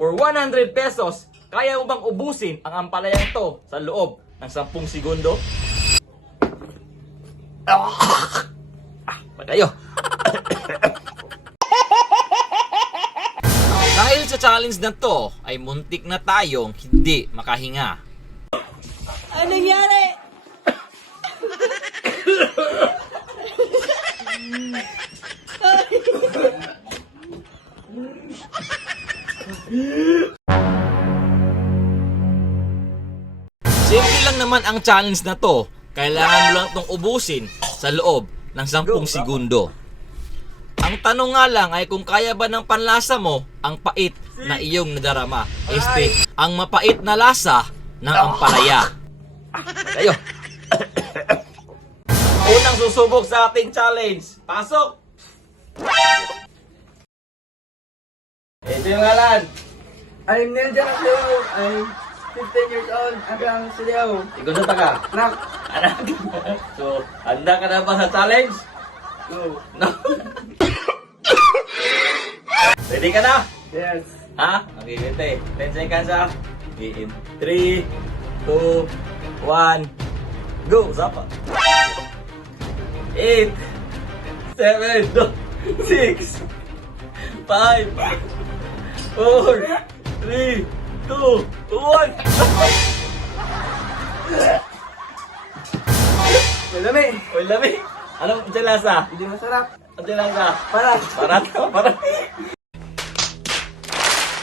For 100 pesos, kaya mo bang ubusin ang ampalayang to sa loob ng 10 segundo? Pagayo. Dahil sa challenge na to, ay muntik na tayong hindi makahinga. Ano nangyari? Simple lang naman ang challenge na to. Kailangan mo lang itong ubusin sa loob ng 10 segundo. Ang tanong nga lang ay kung kaya ba ng panlasa mo ang pait na iyong nadarama. Ang mapait na lasa ng ampalaya. Kayo. Unang susubok sa ating challenge. Pasok! Ito yung ngalan. I'm Nelja Leo. I'm 15 years old. Hanggang si Leo. Ikaw sa taga. Nak. Anak. So, handa ka na ba sa challenge? Go. No? Ready ka na? Yes. Ha? Okay, wait 10 seconds ha. In 3, 2, 1, go! Zapa! 8, 7, 6, 5, 4, 3, 2, 1. Malami. Uy, lami! Anong lasa? Hindi masarap. Anong lasa? Parat. Parat.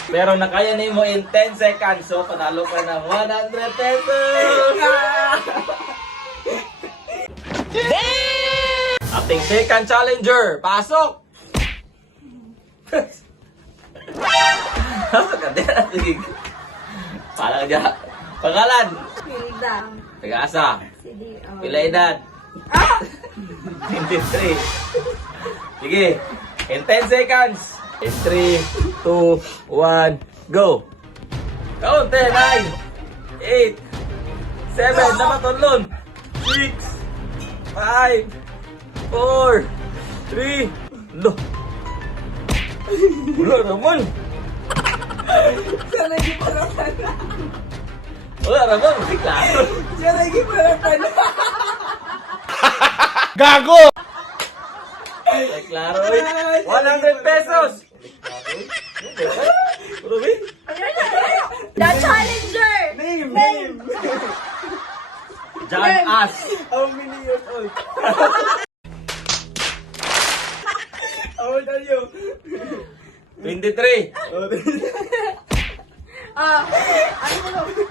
Pero nakaya ni mo in 10 seconds. So, panalo ka ng 100 pesos! Ating second challenger, pasok! Pasok ka din. Sige. Parang dyan. Pangalan? Hilda. Taga-asa. Sige. Pila edad? 23. Sige. In 10 seconds. In 3, 2, 1, go! Count 10, 9, 8, 7, dapat tulon. 6, 5, 4, 3, lo. Wala naman. Siya nagiparapan. Wala naman. Kasi klaro. Siya nagiparapan. Gago! Ay, klaro. 100 pesos. Ruby? The Challenger! Name. John As. How many years old? How old are you? 23. Ano mo?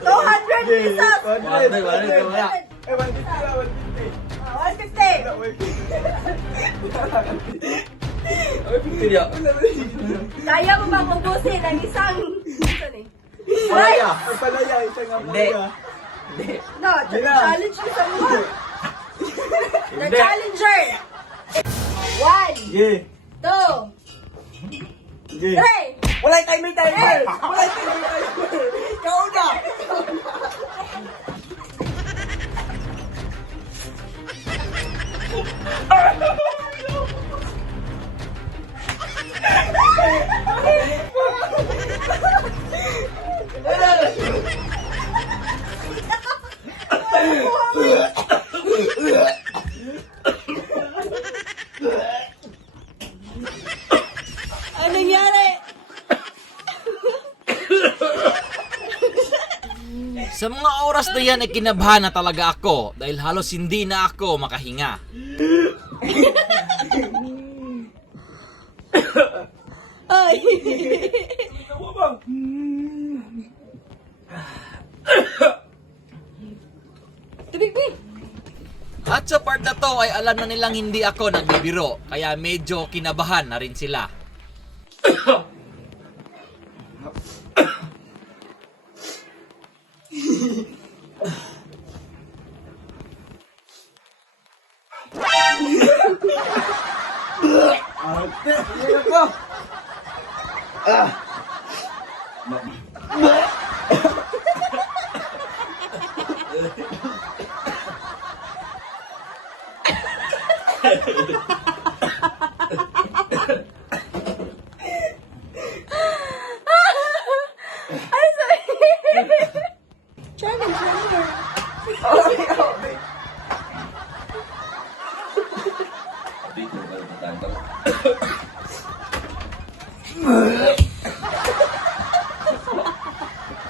200 pesos! Wala. Eh, 150 na, 150. 150. Kaya mo bang ubusin ang isang... Palaya. Ang palaya, isang ang Hindi. palaya. Hindi. No, the Gina. challenge ko sa mo. The Hindi. Challenger! 1, Sige. 2, Sige. 3! Wala tayo may timer! Wala tayo may timer! Ikaw na! Ano nangyari? Sa mga oras na yan ay kinabahan na talaga ako dahil halos hindi na ako makahinga. Ay! Tubig. At sa part na to ay alam na nilang hindi ako nagbibiro kaya medyo kinabahan na rin sila. Ate, hirap ko! Ay, sorry. Charmin, charmin. Okay, okay. Dito,